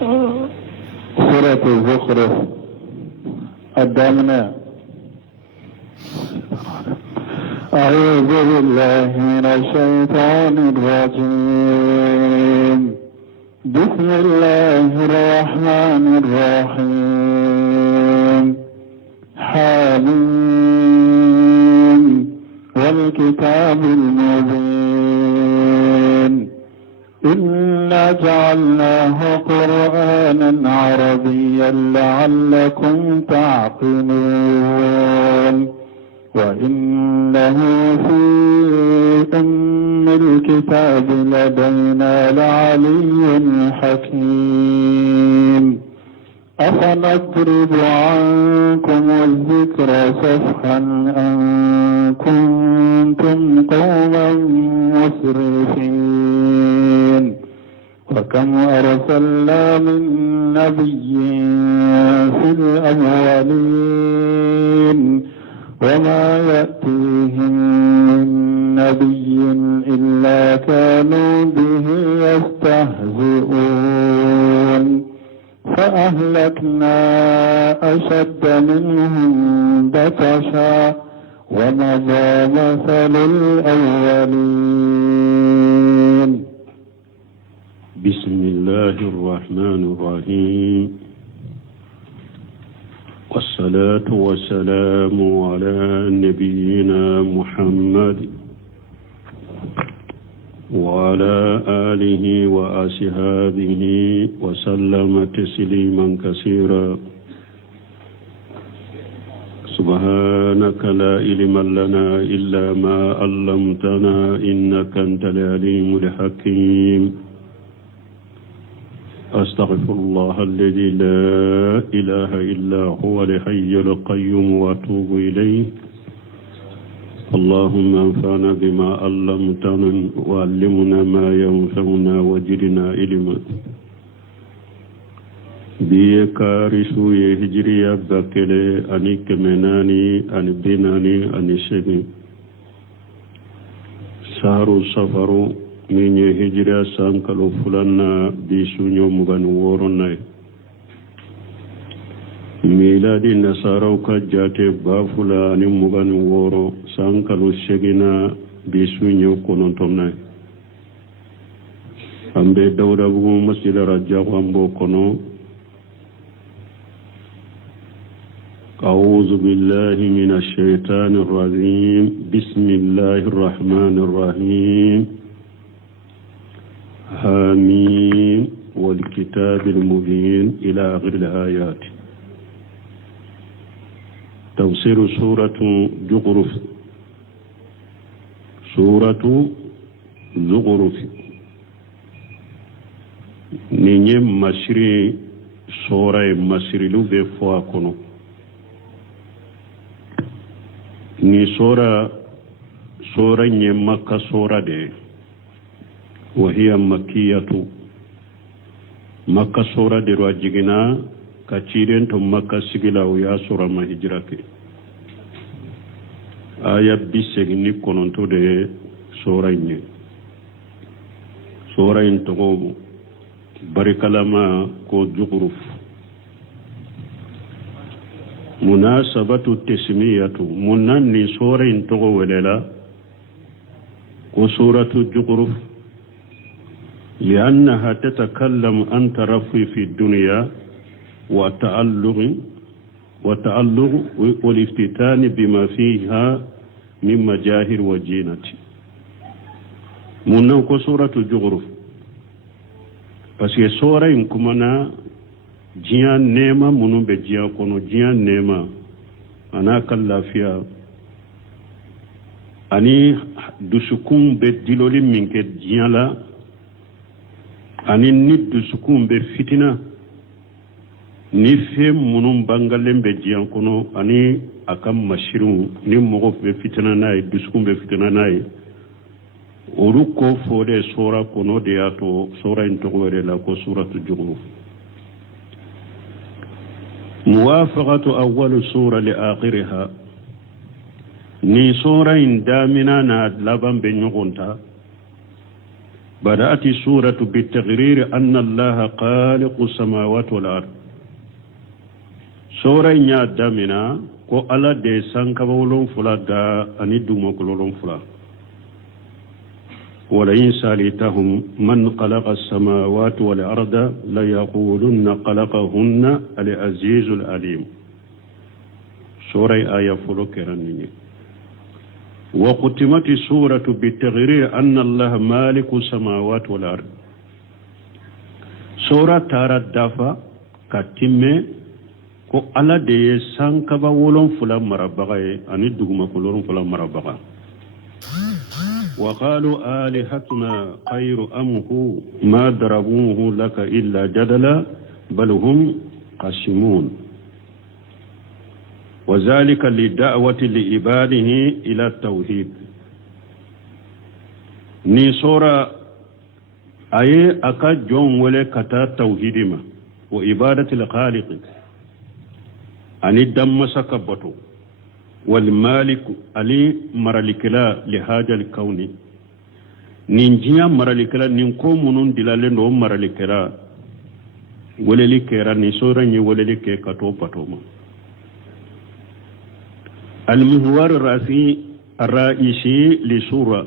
سورة الزخرف قدمنا. أعوذ بالله من الشيطان الرجيم. بسم الله الرحمن الرحيم. حميم والكتاب المبين. إنا جعلناه قرآنا عربيا لعلكم تعقلون. وإنه في أم الكتاب لدينا لعلي حكيم. أفنضرب عنكم الذكر صفحا أن كنتم قوما مسرفين. وكم أرسلنا من نبي في الأولين وما يأتيهم من نبي إلا كانوا به يستهزئون. فأهلكنا أشد منهم بطشا ومضى مثل الأولين. بسم الله الرحمن الرحيم. والصلاة والسلام على نبينا محمد وعلى آله وأصحابه وسلم تسليما كثيرا. سبحانك لا علم لنا إلا ما علمتنا إنك أنت العليم الحكيم. أستغفر الله الذي لا إله إلا هو الحي القيوم وأتوب إليه. اللهم انفعنا بما علمتنا وعلمنا ما ينفعنا وزدنا علما. بيكارسو يهجريا بكلي أني كمناني أني بناني أني سبي سارو سفرو من هجرة سانكالو فلنا بيسونيو مغان ووروناي. ميلادي نصارو كجاتي بافولا أني مغان وورو سانكالو شغنا بيسونيو كونونتوناي. أمبي دورا بغو مسجد رجاق أمبو كونو. أعوذ بالله من الشيطان الرجيم. بسم الله الرحمن الرحيم. حميم والكتاب المبين إلى آخر الآيات. تفسير سورة زخرف. سورة زخرف نيني مشري سورة مشري لو بفوا كونو. ni sura nye makka sura de وهي مكية. مكة سورة دروا جينا كثيرين تم مكة سجلا ويا سورة ما هجرك. آية بيسجني كونتو ده سورة إني. سورة إن تقوم بركلامة كو زخرف. مناسبة التسمية منني سورة إن تقوم ولا وسورة زخرف لأنها تتكلم عن ترفي في الدنيا وتعلق والافتتان بما فيها من مجاهر وجينة. مننكو سورة زخرف parce que sora in kumana jiyan nema munun be jiyan kono jiyan nema ana kan lafiya ani dusukun be diloli min ke jiyan la ani ni dusukun be fitina ni fe munun bangalen be jiyan kono ani akam mashiru ni mogo be fitina nay dusukun be fitina nay oruko fode sura kono de ato sura intogore la ko suratu zukhruf. موافقة أول سورة لآخرها ni sura indamina na laban be nyogonta بدأت السورة بالتقرير أن الله خالق السماوات والأرض سورة نيا دامنا كو ألا دي سانكبولون فلا دا أني دومكولون فلا ولئن سالتهم من خلق السماوات والأرض ليقولن خلقهن العزيز العليم سورة آية فلو كرنيني وختمت السورة بالتغرير أن الله مالك السماوات والأرض سورة تارا دافا كتمة كو ألا دي سانكبا ولون فلا مربغة أني دوما كلون فلا مربغة وقالوا آلهتنا خير أم هو ما ضربوه لك إلا جدلا بل هم قاسمون وذلك للدعوة لعباده إلى التوحيد ni sora aye aka jon wale kata tauhidima wa ibadatil khaliq ani damma sakabato wal malik ali maralikila li hajal kauni ninjiya maralikila nin ko munun dilale no maralikila wale likera ni sora ni wale like kato patoma المحور الرئيسي لسورة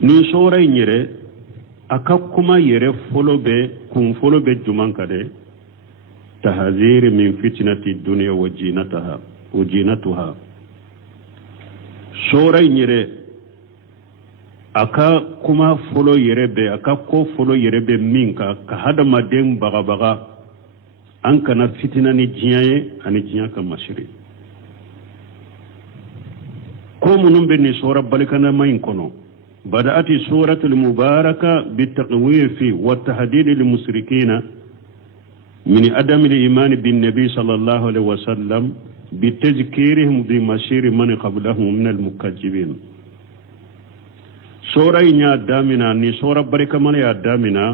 ni sura nyere akakuma yere folobe kun folobe juman kade tahzir min fitnati dunya wa jinatuha sura nyere aka kuma folo yere be aka ko folo yere be minka ka hada madem baga an kana fitina ni jiyaye ani jiya ka mashiri كوم بني سورة بلكنا ما ينكونو بدأت سورة المباركة بالتقويف والتهديد للمشركين من عدم الإيمان بالنبي صلى الله عليه وسلم بتذكيرهم بمسير من قبلهم من المكذبين سورة إنيا دامنا ني سورة بلكة من يا دامنا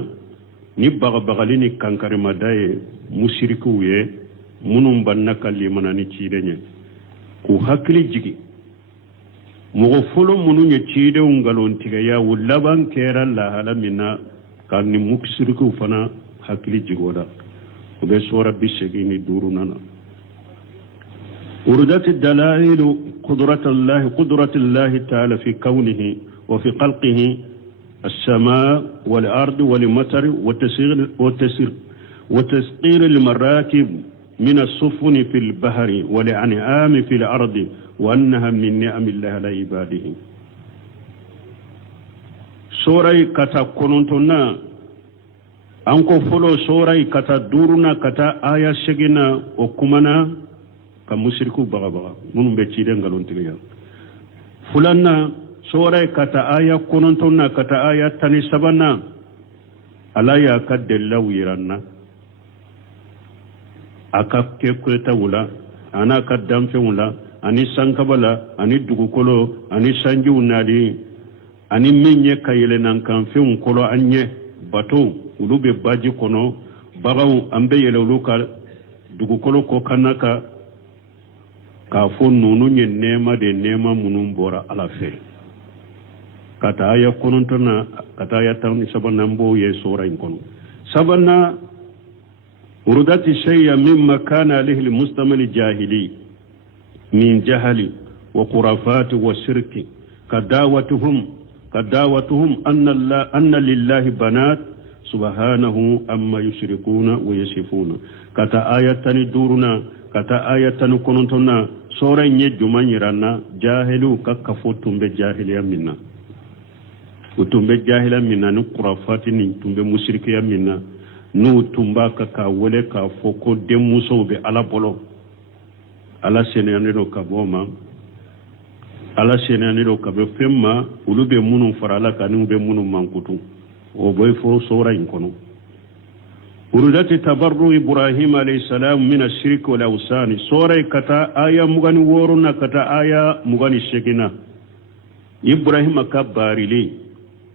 ني بغليني كانكار مداي مشركوية منهم بنك اللي مناني تشيرني كو هكلي جيكي mogo folo munu nye chide ungalon tiga ya wulaban kera la hala mina karni muksiriku fana hakili jigoda ube sura bisegini duru nana urudat الدلائل قدرة الله تعالى في كونه وفي خلقه السماء والأرض والمطر وتسقير المراكب من السفن في البحر والأنعام في الأرض وأنها من نعم الله على عباده سورة كتا كنونتنا أنكو فلو سورة كتا دورنا كتا آية شجنا وكمنا كمشركو بغا من بيتشيدن غالون تليا فلنا سورة كتا آية كنونتنا كتا آية تاني سبنا ألا يكاد الله ويرانا أكاك كيكوتا ولا أنا كدام في ولا ani sankabala ani dugukolo ani sanjiw nadi ani menye kayele nan kan feun kolo anye bato ulu be baji kono bagaw ambe yele ulu ka dugukolo ko kanaka ka fo nunu nye nema de nema munum bora ala fe kata aya konontona kata aya tawni sabana mbo ye sura inkono sabana urudati shay'a mimma kana alihi almustamil jahili من جهل وخرافات وشرك كدعوتهم أن لله بنات سبحانه أما يشركون ويصفون كتا آية دورنا كتا آية كنتنا سورة نجمان يرانا جاهلوا ككفوتم بجاهلية منا وتم بجاهلية منا نخرافات نتم بمشركية منا نتم ككاولة كفوكو دموسو بألا بولو ala senyaniro kaboma ala senyaniro kabe femma ulube munu farala kanu be munu mankutu o boy fo sura inkono urudati tabarru ibrahim alayhi salam min ash-shirk wal awsan sura kata aya mugani woruna kata aya mugani shekina ibrahim akabarili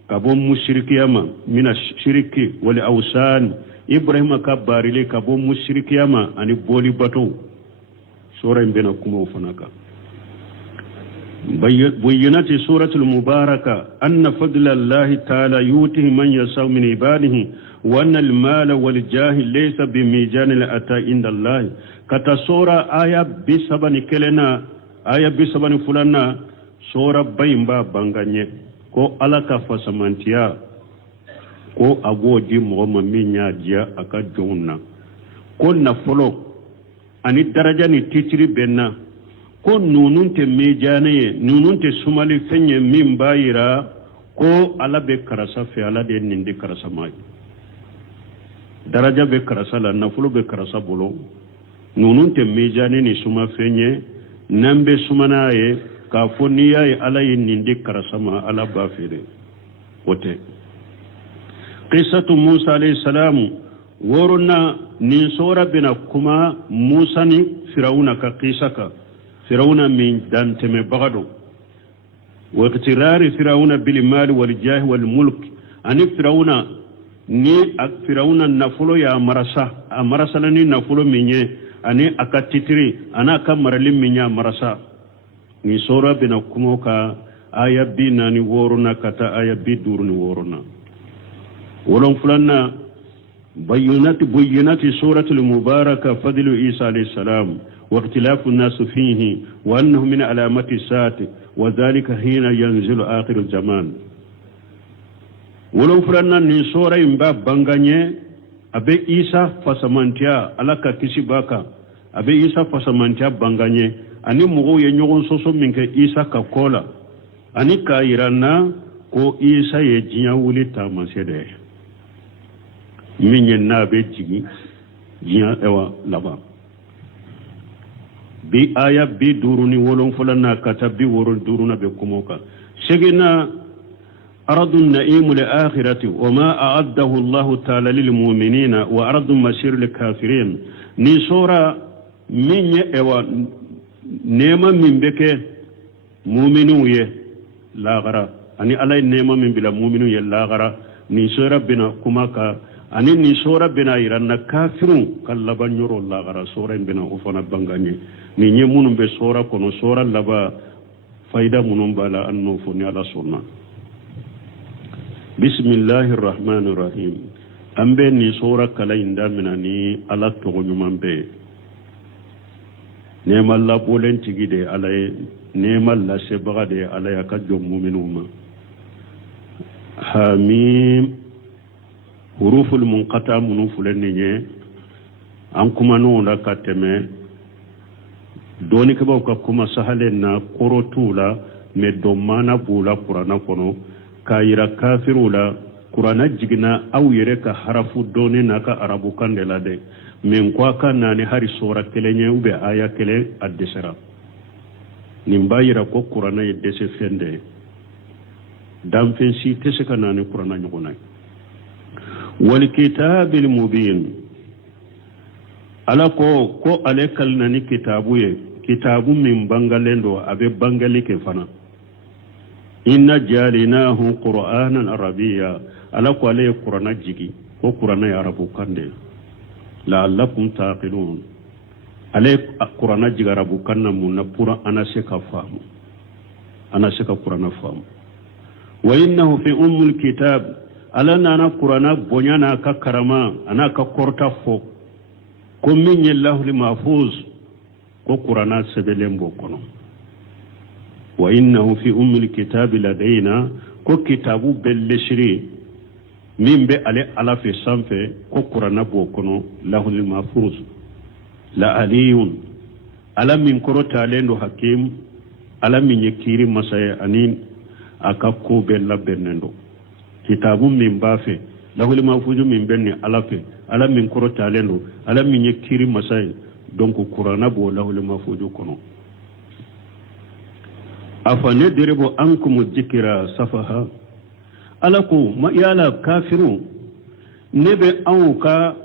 kabo mushrikiyama min ash-shirk wal awsan ibrahim akabarili kabo mushrikiyama ani boli bato sura mbena kuma ufanaka بينت سورة المباركة أن فضل الله تعالى يؤتيه من يشاء من عباده وأن المال والجاه ليس بميزان الأتى عند الله كتا سورة آية بسبن كلنا آية بسبن فلنا سورة بيمبا بانغانيه كو ألاك فسمانتيا كو أبوجي مغممين جيا أكا جونا كو نفلو أني درجة نتيتري بنا ko nunun te mejane nunun te sumali fenye min bayira ko ala be karasa fe ala de nindi karasa mai daraja be karasa la nafulo be karasa bolo nunun te mejane ni suma fenye nambe sumana ye ka foniya ye ala ye nindi karasa ma ala ba fere wote qissatu Musa alayhi salam woruna ni sora bina kuma Musa ni Firauna ka qisaka فرعون من دانتم بغدو واقترار فرعون بالمال والجاه والملك أن فرعون ني فرعون نفلو يا مرسا لني نفلو مني أني أكتتري أنا كمرلم مني مرسا ني سورة بنا كموكا آية بنا ني وورنا كتا آية بدور ني وورنا ولن فلنا بينات سورة المباركة فضل عيسى عليه السلام واختلاف الناس فيه وأنه من علامات الساعة وذلك حين ينزل آخر الزمان ولو فرنا نسورة إمباب بانغانيه أبي إيسا فسمانتيا ألاك كسيباكا أبي إيسا فسمانتيا بانغانيه أني مغو ينيغون سوسو منك إيسا كاكولا أني كايرانا كو إيسا يجيا ولي تاماسيده من ينابي جيا إوا لبا bi aya bi duruni wolon fulana kata bi worol duruna be kumoka shegina aradu an-na'im lil-akhirati wama a'addahu Allah ta'ala lil-mu'minina wa aradu masir lil-kafirin ni sura minye ewa nema min beke mu'minu ye lagara ani alay nema min bila mu'minu ye lagara ni sura bina kumaka ani ni sura bina iranna kafirun kallaban yoro lagara sura bina ufana banganye ni nye munum be sora kono sora laba faida munum bala anno foni ala sunna bismillahir rahmanir rahim ambe ni sora kala inda minani ala to nyumam be nemal la bolen tigide ala nemal la sebagade ala yakajjo mu'minuma hamim huruful munqata munufulen nye an kuma no da kateme doni ke baw ka kuma sahalen na korotula me do mana bula qur'ana kono kayira kafirula qur'ana jigna aw yere ka harafu doni na ka arabu kandela de men kwa kana ne hari sura kelenye ube aya kele addesera nimbayira ko qur'ana yedese fende dam fensi tese kana ne qur'ana nyugona wal kitabil mubin ala ko alekal nani kitabu ye kitabu min bangalendo abe bangali ke fana inna jalinahu qur'anan arabiyya ala ko ale qur'ana jigi ko qur'ana ya arabu kande la'allakum taqilun ale qur'ana jiga arabu kanna munna pura ana se ka famu ana se ka qur'ana famu wa innahu fi ummul kitab ala nana qur'ana bonyana ka karama ana ka korta fo ko min yallahu li mahfuz ko qur'ana sebelembo kono wa innahu fi ummil kitabi ladaina ko kitabu belleshri min be ale ala fi sanfe ko qur'ana bo kono lahu li mahfuz la aliyun ala min korota lendo hakim ala min yekiri masaya anin aka ko bella benendo kitabu min bafe lahu li mahfuz min benni ala fe ala min korota lendo ala min yekiri masaya donc qur'ana bo lahu li mahfuz kono afane derebo ankum dhikra safaha alako ma yala kafiru nebe anka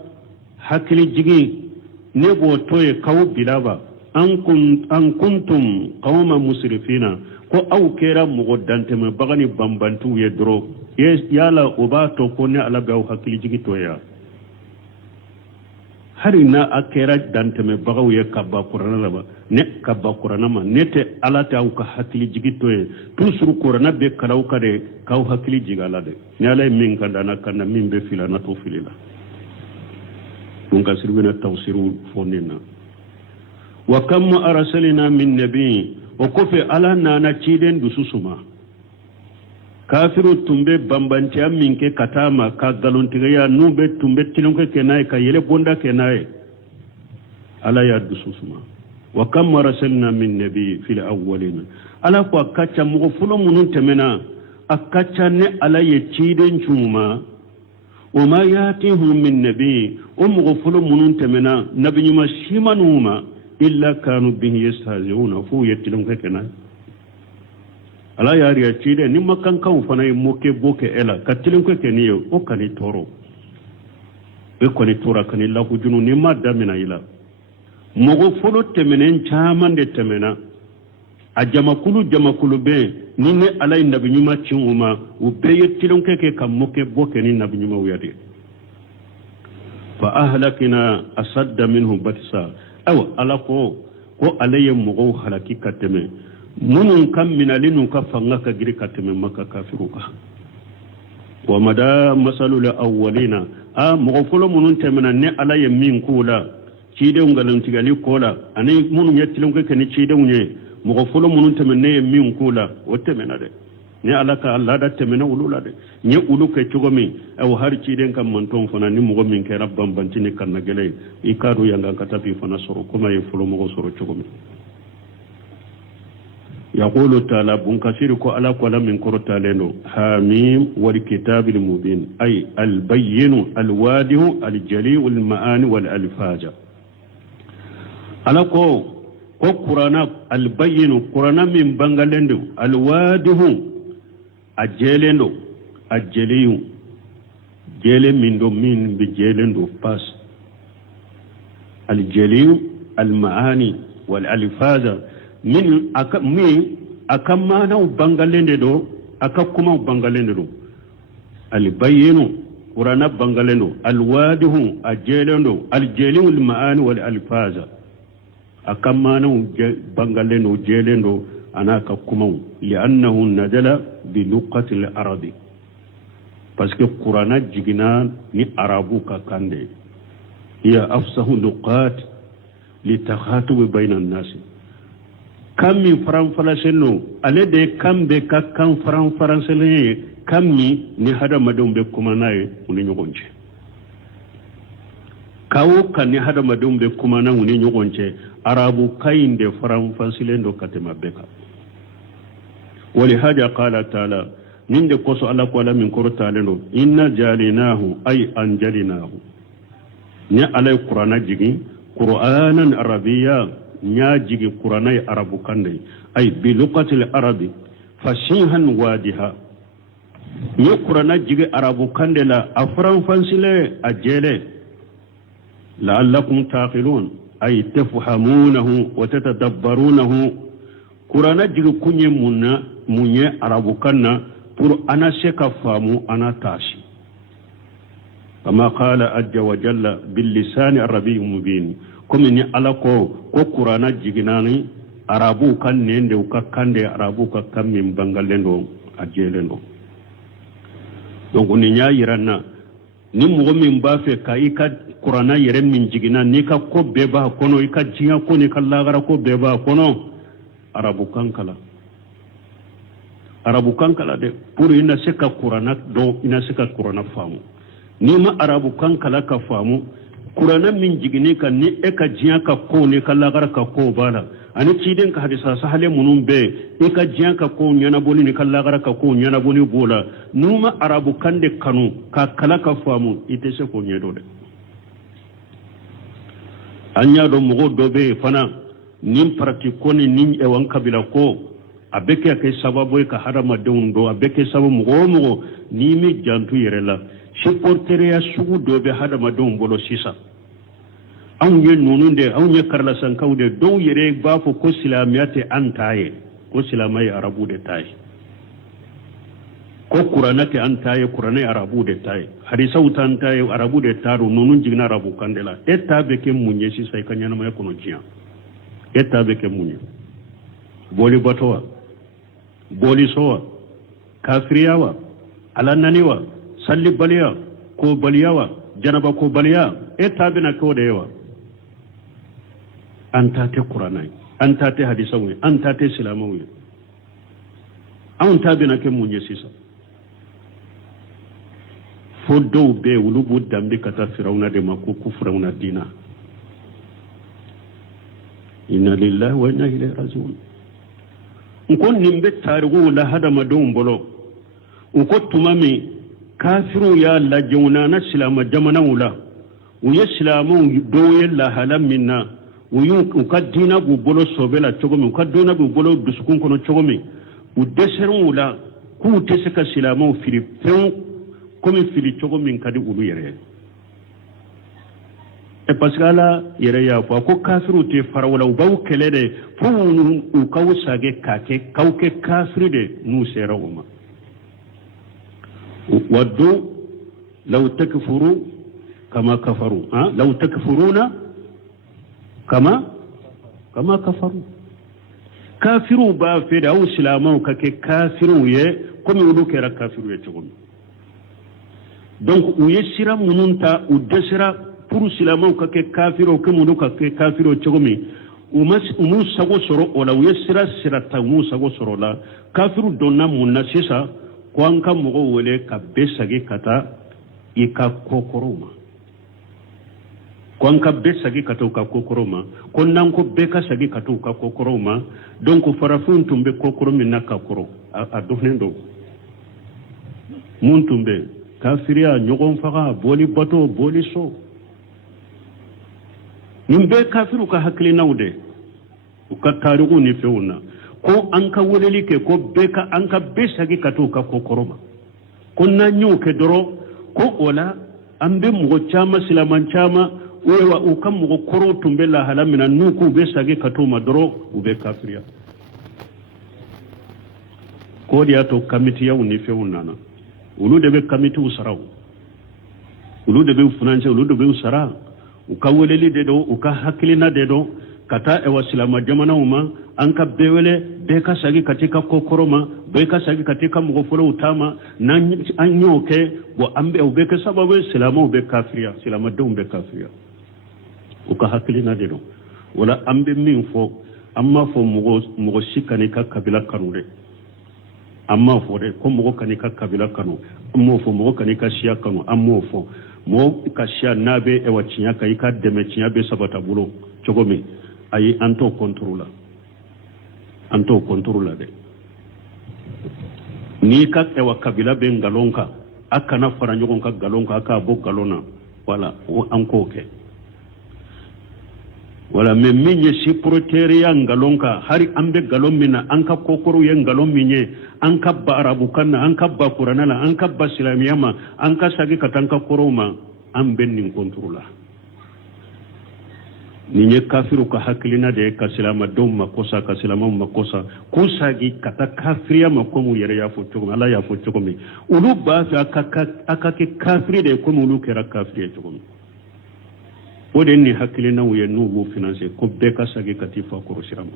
hakili jigi nebo toye kaw bilaba an kuntum qawma musrifina ko aw kera mugoddante ma bagani bambantu ye dro yes yala obato ko ne ala gaw hakili jigi toya harina akera dante me bagaw ye kabba qur'ana laba ne ka ba qur'ana ma nete alata au ka hakili jigito e tusuru qur'ana be kalaw kade kaw hakili jigala de ne alay min kandana kana min be filana to filila dun ka sirbina tawsiru fonina wa kam arsalna min nabi wa kufi ala nana ciden dususuma kafiru tumbe bambanci min ke katama ka galontiga nube tumbe tilonke kenai ka yele bonda kenai ala ya dususuma wa kam arsalna min nabi fil awwalin ala ko kacha mugo fulo munun temena akacha ne ala ye ciden chuma wa ma yatihum min nabi mugo fulo munun temena nabi nyuma shimanuma illa kanu bihi yastahzi'una fu yetilonke kenai ala yari ya cide ni makan kan fana yi moke boke ela katilin ko keni yo o kani toro e koni tora kani la hujunu ni ma damina ila mogo folo temenen chaman de temena a jamakulu be ni ne ala nabi nyuma cinuma u be yetilon ke kam moke boke ni nabi nyuma wiyade fa ahlakina asadda minhum batsa aw ala ko alaye mogo halaki kateme munun kam minalinu ka fanga ka giri kateme maka kafiruka wa mada masalul awwalina a mughfulu munun temena ne ala yamin kula cide ngalan tigali kola ani munun yetilon ka ni cide unye mughfulu munun temena yamin kula wotemena de ne ala ka Allah da temena ulula de ne ulu ke tugomi aw har cide kam manton fana ni mugo min ke rabban bantini kan nagele ikadu yanga katafi fana soro kuma yefulu mugo soro tugomi يقول تعالى بنكسيرك على كل من كرة لنا حميم والكتاب المبين أي البين الواضح الجلي المعاني والألفاظ على كو قرآن البين قرآن من بنغالندو الواضح الجلندو الجلي جل من دو من بجلندو باس الجلي المعاني والألفاظ min akamma na bangalende do akakuma bangalende do albayinu qurana bangalendo alwadihu ajelendo aljeliu almaani wal alfaza akamma na bangalendo jelendo anaka kuma li'annahu nadala bi luqati al-arabi parce que qurana jigina ni arabu ka kande hiya afsahu luqat litakhatub bayna an-nas kam mi faran falaseno ale de kambe ka kan faran faransele kam ni hada madum be kuma nae uni nyogonje kawo kan ni hada madum be kuma na uni nyogonje arabu kainde faran fansile ndo katema beka wali hada qala taala ninde koso ala ko ala min korta lendo inna jalinahu ay anjalinahu ni alay qur'ana jigi qur'anan arabiyya nya jigi qur'anai arabu kande ay bi luqatil arabi fasihan wadiha ni qur'ana jigi arabu kande la afran fansile ajele la'allakum taqilun ay tafhamunahu wa tatadabbarunahu qur'ana jigi kunye munye arabu kanna pour ana seka famu ana tashi kama qala azza wa jalla bil lisan arabiy mubin comme ni alako ko qur'ana jiginani arabu kan nende ka kande arabu ka kammin bangalendo ajelendo donc ni nya yiranna ni mo min ba fe ka ika qur'ana yere min jigina ni ka ko be ba kono ika jiya ko ni kallagara ko be ba kono arabu kankala de pour ina seka qur'ana do ina seka qur'ana famu ni ma arabu kankala ka famu qur'ana min jigini kan ni e ka jiya ka ko ni kallagara ka ko bala ani cidin ka hadisa sahale munun be e ka jiya ka ko nyana boni ni kallagara ka ko nyana boni bola numa arabu kande kanu ka kala ka famu ite se ko nyedo de anya do mo do be fana nim pratique ni nin e wan kabila ko abeke ke sababu ka harama deundo abeke sababu mo ni mi jantu yerela supportere ya sugu do be harama deum bolo sisa an ye nununde an ye karla sankaude don yere ba fo ko islamiyate antaye ko islamai arabu de taye ko qur'anate antaye qur'anai arabu de taye hadisa utan taye arabu de taru nunun jigna arabu kandela etta be ke munye sisa kanyana ma kono jiya etabe ke munye boli batowa boli sowa kafiriyawa alannaniwa salli baliya ko baliyawa janaba ko baliya etabe na ko da yawa anta te qur'anai anta te hadisawi anta te silamawi an tabe na ke munye sisa fodo be wulubu dambe kata firawna de mako ku firawna dina inna lillahi wa inna ilaihi raji'un nkon nimbe tarigu la hada madon bolo uko tumami kafiru ya la jawna na silama jamana wula uye silamu doye la halam minna uyu ukadina bu bolo sobela chogomi ukadona bu bolo dusukun kono chogomi udeseru wula ku teseka silamu fili fen komi fili chogomi kadi ulu yere e pascala yere ya ko kafiru te farawla ubaw kelede fu u kawsage kake kawke kafiru de nu serawma waddu law takfuru kama kafaru law takfuruna kama kafaru kafiru ba fe da islamu kake kafiru ye komi ulu kera kafiru ye chogomi donc uyesira mununta udesira pour silamau kake kafiro ke munu kake kafiro chogomi umu sago soro ola uyesira sirata umu sago soro la kafiru donna munna sisa kwanka mogo wele ka besage kata ika kokoroma kwanka besage kata uka kokoroma konnan ko beka sage kata uka kokoroma donc farafun tumbe kokoromi nakakoro adonendo mun tumbe kafiriya nyogon faga boli bato boli so nimbe kafiru ka hakli naude uka tarigu ni feuna ko anka woleli ke ko beka anka besagi katu ka kokoroma konna nyuke doro ko ola ambe mugo chama silaman chama wewa ukam mugo koro tumbe la halamina nuku besagi katu madoro ube kafiriya ko dia to kamiti ya uni feuna na ulu debe kamiti usarau ulu debe ufunanje ulu debe usara ukaweleli dedo uka hakilina dedo kata ewa silama jamana uma anka bewele beka sagi katika kokoroma beka sagi katika mugofolo utama na anyoke bo ambe ubeke sababu silama ube kafiria silama do ube kafiria uka hakilina dedo wala ambe minfo amma fo mugo shikanika kabila kanure amma fo de ko mugo kanika kabila kanu ammo fo mugo kanika shia kanu ammo fo mo kashia nabe ewa chinyaka ika deme chinyabe sabata bulo chogomi ayi anto kontrola de ni ka ewa kabila be ngalonka aka na faranyogon ka galonka aka bo galona wala anko ke wala memminye si proteria ngalonka hari ambe galomina anka kokoro ye ngalominye anka ba arabu kanna anka ba kuranala anka ba islamiyama anka sagi katanka koroma ambe nin kontrola ninye kafiru ka hakilina de ka silama dom makosa ka silama makosa kusagi kata kafiria makomu yere ya fotogo ala ya fotogo mi ulu ba aka ke kafiri de komu ulu kera kafiri togo wode ni hakilina uye nubu finance ko beka sagi katifa korosirama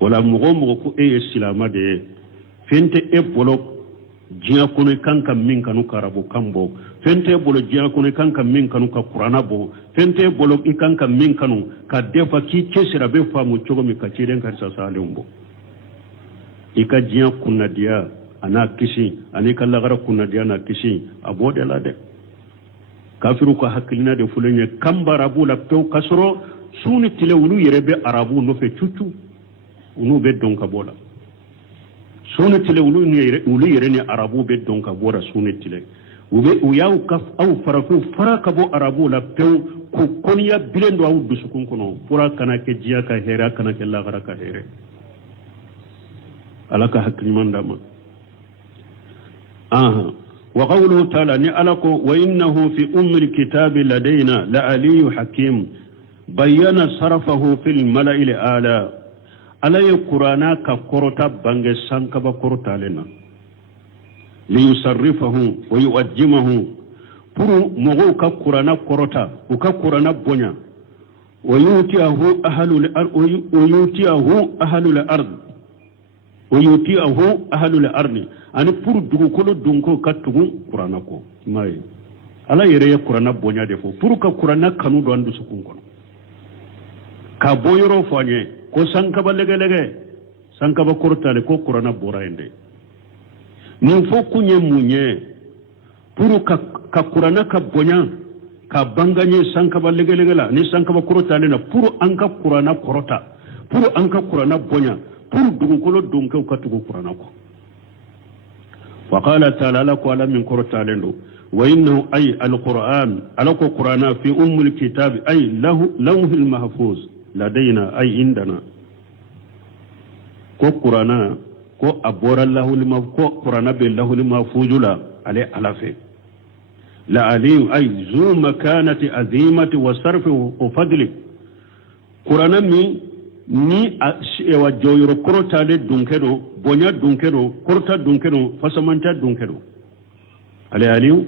wala mugo ko silama de fente e bolo jiya kono kanka min kanu karabu kambo fente bolo jiya kono kanka min kanu ka qur'ana bo fente bolo ikanka min kanu ka defa ki kesira be famu chogo mi ka ciden ka sa salimbo ika jiya kunna dia ana kishi ani kala gara kunna dia na kishi abode la de kafiru ko hakilina de fulenye kambara bu la pew kasro suni tile wulu yerebe arabu no fe chuchu unu be donka bola suni tile wulu yere ni arabu be donka bola suni tile ube uyaw kaf aw farafu faraka bo arabu la pew ko koniya bilendo aw dusukun kono pura kana ke jiya ka hera kana ke la gara ka here alaka hakliman dama وقوله تعالى نعلق وإنه في الكتاب لدينا لعلي حكيم بيّن صرفه في الملأ الأعلى على القرآن كقرطة بانج سانكب قرطة لنا ليصرفه ويؤجمه pour mogo ka qur'ana korota u ka qur'ana bonya ويؤتيه أهل الأرض ويؤتيه أهل الأرض أنا فور دغكل دونكو كاتغو قرانكو ماي ala yere ye kurana bonya defo pour ka kurana kanu do andu sukun kono ka boyoro fanye ko sankaba lege sankaba kortale ko kurana bora ende ni fo kunye munye pour ka kurana ka bonya ka banganye sankaba lege la ni sankaba kortale na pour anka kurana korota pour anka kurana bonya pour dugukolo donke ka tugo kurana ko wa qala ta'ala ko ala min kortale ndo وإنه أي القرآن على القرآن في أم الكتاب أي له لوح المحفوظ لدينا أي عندنا كو قرآن كو أبور الله كو قرآن بالله المحفوظ لا عليه ألفه لا عليم أي ذو مكانة عظيمة وصرف وفضل قرآن ni wa joyro korotale dunkedo bonya dunkedo korta dunkedo fasamanta dunkedo ale aliu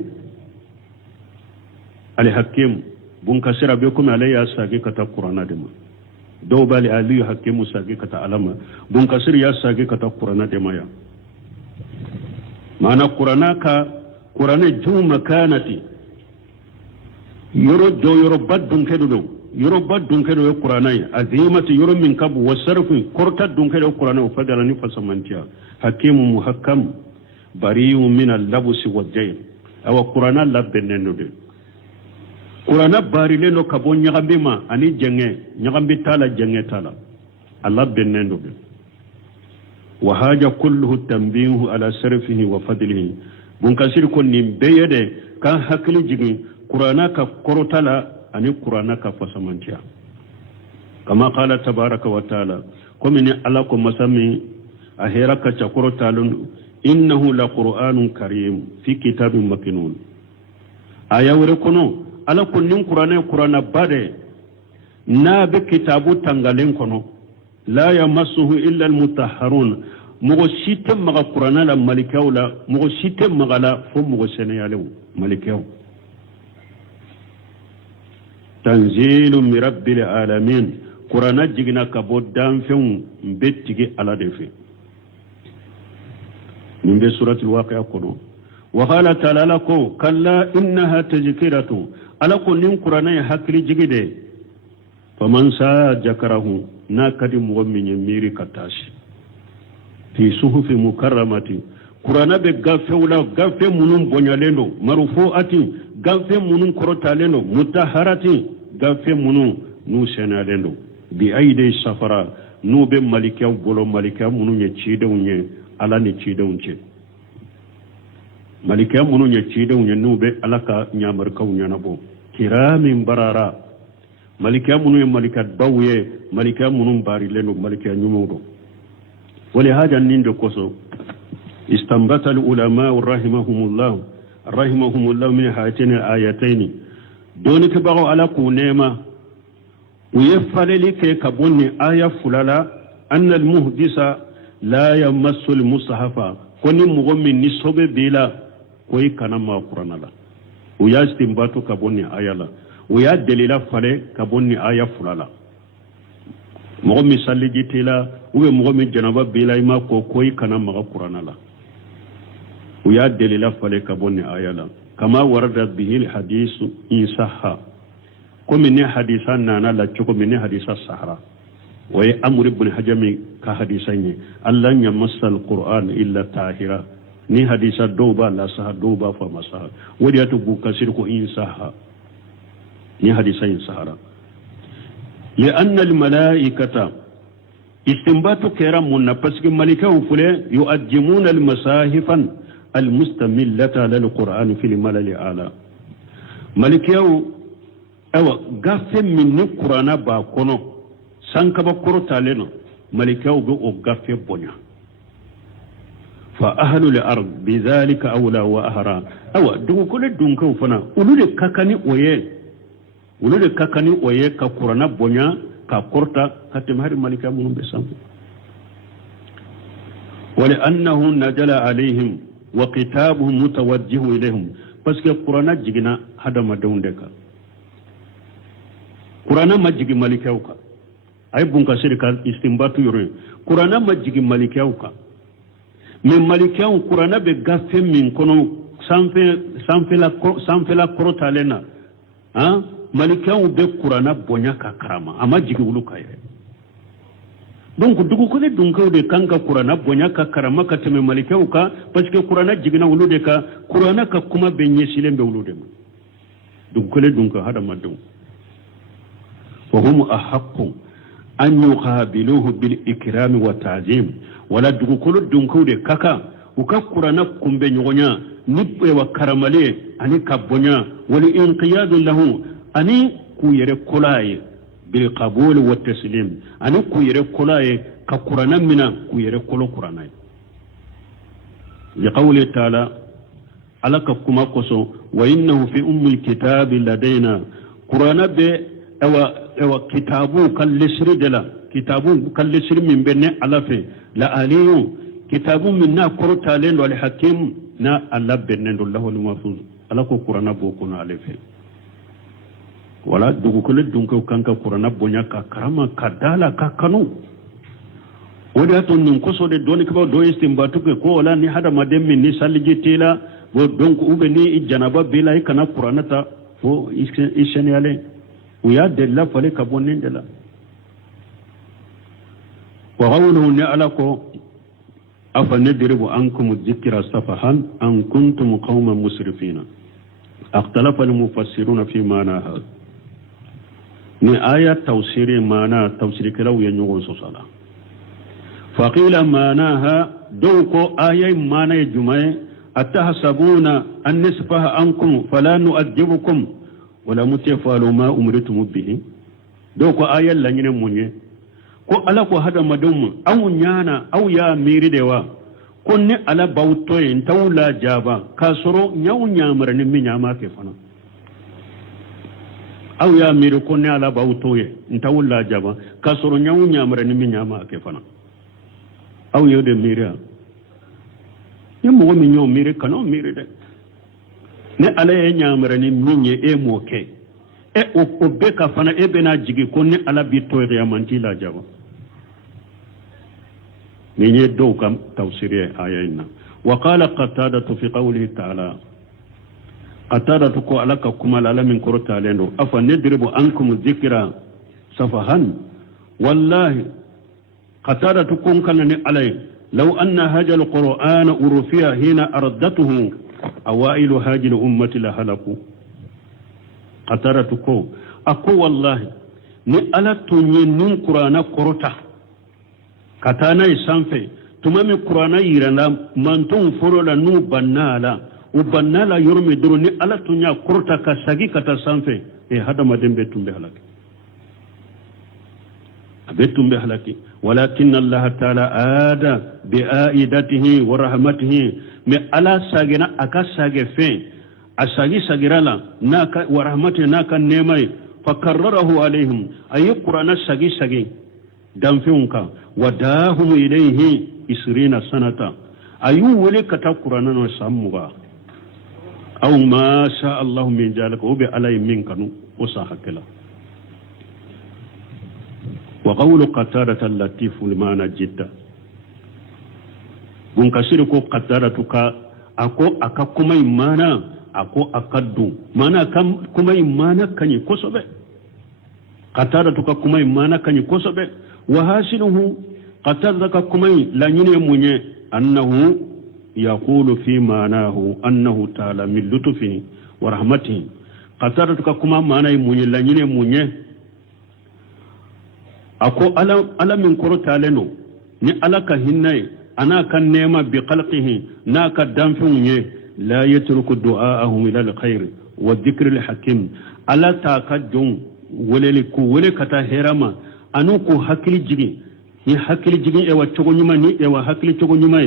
ale hakim bun kasira be kuma ale ya sage kata qur'ana dema do bali aliu hakimu sage kata alama bun kasir ya sage kata qur'ana dema ya mana qur'ana ju makanati yoro do yoro baddun kedo do yoro baddun kedo e qur'ana azimati yoro min kabu wasarfu korta dun kedo qur'ana fadala ni fasamantia hakimu muhakkam bari'un min al-labsi wad-dayn awa qur'ana labbenno de qur'ana barile no kabo nyagambe ma ani jenge nyagambe tala jenge tala allah benno de wa haja kulluhu tanbihu ala sarfihi wa fadlihi bun kasir ko nim beyede kan hakli jigi qur'ana ka korotala ani qur'ana ka fasamantia kama qala tabaraka wa taala komini ala ko masami ahera ka chakorotalun innahu la qur'anun karim fi kitabin makinun aya wore kono ala kunnin qur'ana bade na be kitabu tangalen kono la yamassuhu illa almutahharun mugo sitem maga qur'ana la malikawla mugo sitem magala fo mugo seneyalew malikaw tanzilun min rabbil alamin qur'ana jigna kabo danfen bettigi ala defe من بسورة الواقع قلو وقال تعالى لكو كلا إنها تذكرة على كل قرآن حكري جيده فمن ساجكره ناكد مؤمن يميري كتاش في صحف مكرمة قرآن بغافة ولا غافة منون بنيالينو مرفوعة غافة منون كروتالينو متحرة غافة منون نوسينالينو بأيدي السفرة نو بمالكيا وبولو مالكيا منون يتشيدوني ala ni ciidawun ce malika munu nya ciidawun ya nube alaka nyamar kawunya nabo kiramin barara malika munu ya malika bawye malika munu bari leno malika nyumudo wali haja nindo koso istambata ulama rahimahumullah min hayatin ayatayn doni ke bago ala ku nema uyefaleli ke kabonni aya fulala anna al muhdisa la yamassu al-mushafa koni mugomin ni sobe bila koy kanama qur'ana la o ya stimbatu kabonni ayala o ya delila fale kabonni aya fulala mugomi salliji tela ube mugomi janaba bila ima ko koy kanama qur'ana la o ya delila fale kabonni ayala kama warada bihi al-hadith in sahha komi ne hadisan nana la choko min hadisa sahara way amr ibn hajami ka hadisanye allah yamassa alquran illa tahira ni hadisa doba la sah doba fa masah wadiyatu bu kasir ko in saha ni hadisa in sahara li anna al malaikata istinbatu kiram munna paske malika ufule yuajjimuna al masahifan al mustamillata lil quran fil malal ala malikaw awa gafe min qur'ana ba kono sankaba korotale malikaw be o gafe bonya fa ahlu al-ard bidhalika awla wa ahra awa dugu kole dunka fana ulude kakani oye ka qur'ana bonya ka korta katem hari malika munum be sam wala annahu najala alaihim wa kitabuhum mutawajjih ilayhim parce que qur'ana jigina hadama dawndeka qur'ana majigi malikauka ay bunka shirka istimbatu yore qur'ana majigi malikauka mais malikau qur'ana be gafe min kono sanfe la korotalena hein malikau be qur'ana bonya ka karama ama jigi wulu kayre donc dugu ko de dunkaw de kanka qur'ana bonya ka karama ka teme malikau ka parce que qur'ana jigina wulu de ka qur'ana ka kuma be nyesile be wulu de dugu ko de dunka hada madum wa hum ahaqqu an yuqabiluhu bil ikram wa ta'zim wala dugu ko dunkaw de kaka uka qur'ana kumbe nyonya nibbe wa karamale ani kabonya wal inqiyadu lahu ani ku yere kulaye bil qabul wa taslim ani ku yere kulaye ka qur'ana mina ku yere kolo qur'ana li qawli ta'ala alaka kuma koso wa innahu fi ummil kitabi ladaina qur'ana be ewa kitabu kallisri dela kitabu kallisri min benne alafe la aliyu kitabu minna kortalen wal hakim na Allah bennendo lahul mahfuz alako qur'ana bokuna alefe wala dugu kole dunko kanka qur'ana bonya ka karama kadala ka kanu wodi aton nin koso de doni ko do istimbatu ko wala ni hada madem ni saliji tela bo donc ube ni janaba bila kana qur'ana ta fo ishenale uya della fale ka bonendela wa qawluhu ni alako أفندرب عنكم الذكر صفحا أن كنتم قوما مسرفين اختلف المفسرون في معناها ni aya tawsiri mana tawsiri kalaw yanyo sosala faqila manaha dawko aya mana jumae atahsabuna an nisfaha ankum fala nu'adhibukum wala mutafalu ma umritum bihi dawko aya lanyine munye ko ala ko hada madum aw nyana aw ya miri dewa ko ne ala bawto en tawla jaba kasoro nyaw nyamara ni minyama ke fana aw ya miri ko ne ala bawto ye tawla jaba kasoro nyaw nyamara ni minyama ke fana aw yode miri yemo mi nyo miri kano miri de ne ala ye nyamara ni minye e moke e o be ka fana e be na jigi ko ne ala bi to ya manti la jaba ni do kam tawsiri ayina wa qala qatadatu fi qawlihi ta'ala qatadatu ko alaka kuma ala min qurta lendo afa nadribu ankum dhikra safahan wallahi qatadatu kun kana ni alay law anna hadha alquran urfiya hina aradatuhu awailu hadhihi ummati la halaku qatadatu ko ako wallahi ni ala tunye nun qur'ana qurta katana isanfe tumami qur'ana yirana manton forola nu bannala u bannala yorme doro ni ala tunya qurta ka sagi kata sanfe e hadama dembe tumbe halaki abetumbe halaki walakin allah ta'ala ada bi aidatihi wa rahmatihi me ala sagena aka sage fe asagi sagirala naka wa rahmatihi naka nemai fakarrarahu alaihim ayi qur'ana sagi damfiunka wadahum ilayhi 20 sanata ayu wale kata qur'ana no samuga aw ma sha Allah min jalika ubi alay minkanu usahakala wa qawlu qatarata latif limana jidda bun kasiri ko qataratuka ako akakuma imana ako akaddu mana kam kuma imana kanyi kosobe qataratuka kuma imana kanyi kosobe وهاشنه قتلك كمي لنين مني أنه يقول في معناه أنه تعالى من لطفه ورحمته قتلك كما معنى مني لنين مني أكو ألا من كرو تعالنو ni alaka hinnaye ana kan nema bi khalqihi naka danfunye la yatruku du'aahum ila alkhair wa dhikr alhakim ala takajjum waleli ku wale kata herama anu ko hakili jigi ni hakili jigi e wa togo nyuma ni e wa hakili togo nyuma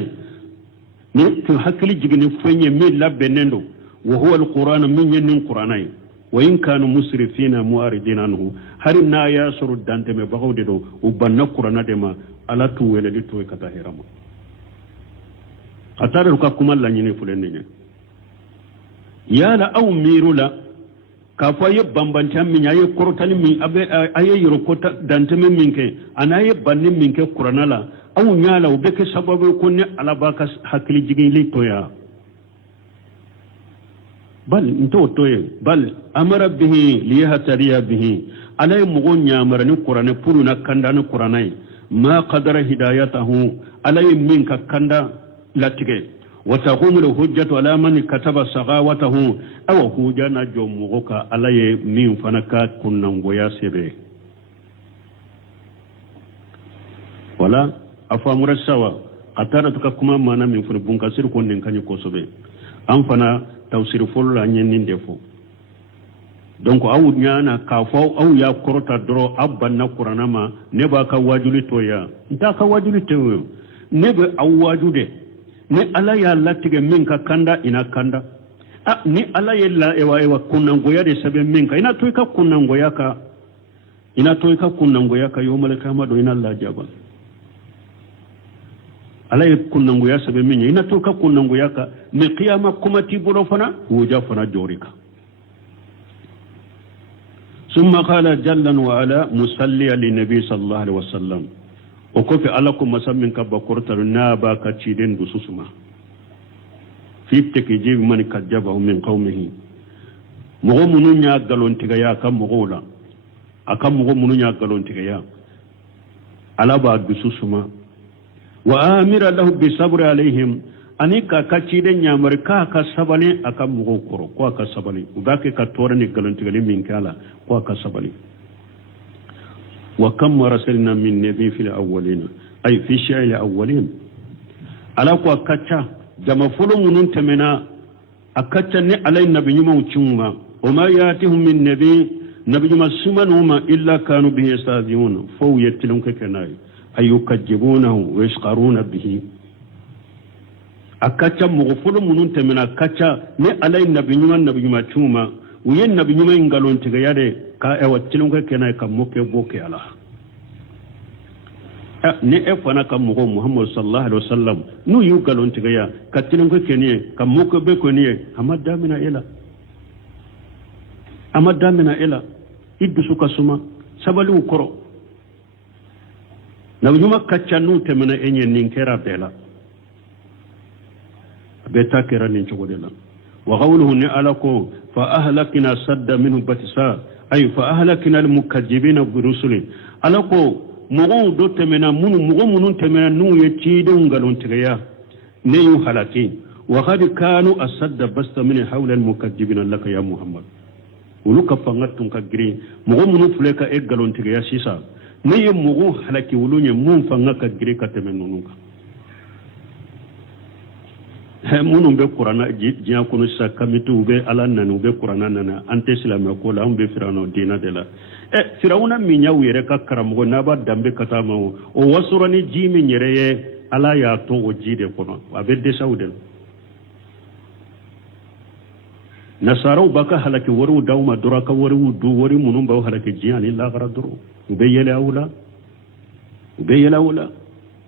ni to hakili jigi ni fenye mi labbe nendo wa huwa alquran min yin qur'anai wa in kanu musrifina mu'aridin anhu harina ya suru dante me bagawde do ubanna qur'ana de ma ala tu wele di to kata herama atare ka kuma la nyine fulenne yala aw mirula ka fo ye bambanti min ye korotali min aye yorokota danteme min ke anaye banni min ke qur'ana la aw nyala o be ke sababu ko ne ala baka hakili jigili toya bal nto toye bal amara bihi liyahtariya bihi alay mugo nyamara ni qur'ana puruna kanda ni qur'ana ma qadara hidayatahu alay min ka kanda latige وتقوم الحجة على من كتب سغاوته أو حجنا جمعك على من فنكات كنا وياسبه ولا أفهم رسوا قتارتك كما مانا من فنبون كسر كنا كني كوسبه أم فنا توصير فول لانين دفو donc awu nyana ka fo awu ya korota dro abbanna qur'ana ma ne ba ka wajuli toya nta ka wajuli toyo ne be awajude ni ala ya latige min ka kanda ina kanda ni ala ya la ewa kunango ya de sabe min ka ina to ka kunango ya ka yomal kama do ina la jaba ala ya kunango ya sabe min ina to ka kunango ya ka ni qiyama kuma ti bolo fana wuja fana jorika ثم قال جل وعلا مصليا للنبي صلى الله عليه وسلم وكفي علىكم مسمين كبكورتر نابا كتشيدين بسوسما في تكجيب من كجبه من قومه مغو منو نياغالون تيغيا كم مغولا اكم مغو منو نياغالون تيغيا على بعض بسوسما وامر له بصبر عليهم anika kachide nyamar ka sabali aka mugo koro ko aka sabali ubake ka torani galantigali min kala ko aka sabali wa kam rasulna min nabi fil awwalin ay fi shay'il awwalin ala ko kacha jama fulu munun temena akacha ni alay nabi nyuma uchunga o ma yatihum min nabi nyuma sumanuma illa kanu bihi yastaziyun fo yetilun kekenay ayukajibunahu wa yashqaruna bihi akacha mugufulu munun temena kacha ne alay nabi nyuma chuma uyen nabi nyuma ingalon tiga yade ka ewa tilunga kenay ka moke boke ala ne e fana ka mugo muhammad sallallahu alaihi wasallam nu yu galon tiga ya ka tilunga kenye ka moke be ko niye amadamina ela iddu suka suma sabalu koro nabi nyuma kacha nu temena enye ninkera bela بتاكر نينشودلا وقوله نعلكو فأهلكنا صد منه بتسا أي فأهلكنا المكذبين برسل ألكو مغو دو تمنا مغو منون تمنا نو يتيدون غلون تغيا نيو حلقين وقد كانوا أصد بست من حول المكذبين لك يا محمد ولك فنغتون كجري مغو منون فلك إيه غلون تغيا سيسا نيو مغو حلقي ولوني مون فنغ كجري كتمنونك munun be qur'ana jiya kunu sa kamitu be alanna be qur'ana nana ante islam ko la be firano dina de la firawuna mi nyaw yere ka karamo na ba dambe katama o wasurani jimi nyereye ala ya to o jide kono abe de sauden nasarau baka halaki waru dawma duraka waru du wari munun ba halaki jiya ni la garaduru be yela wala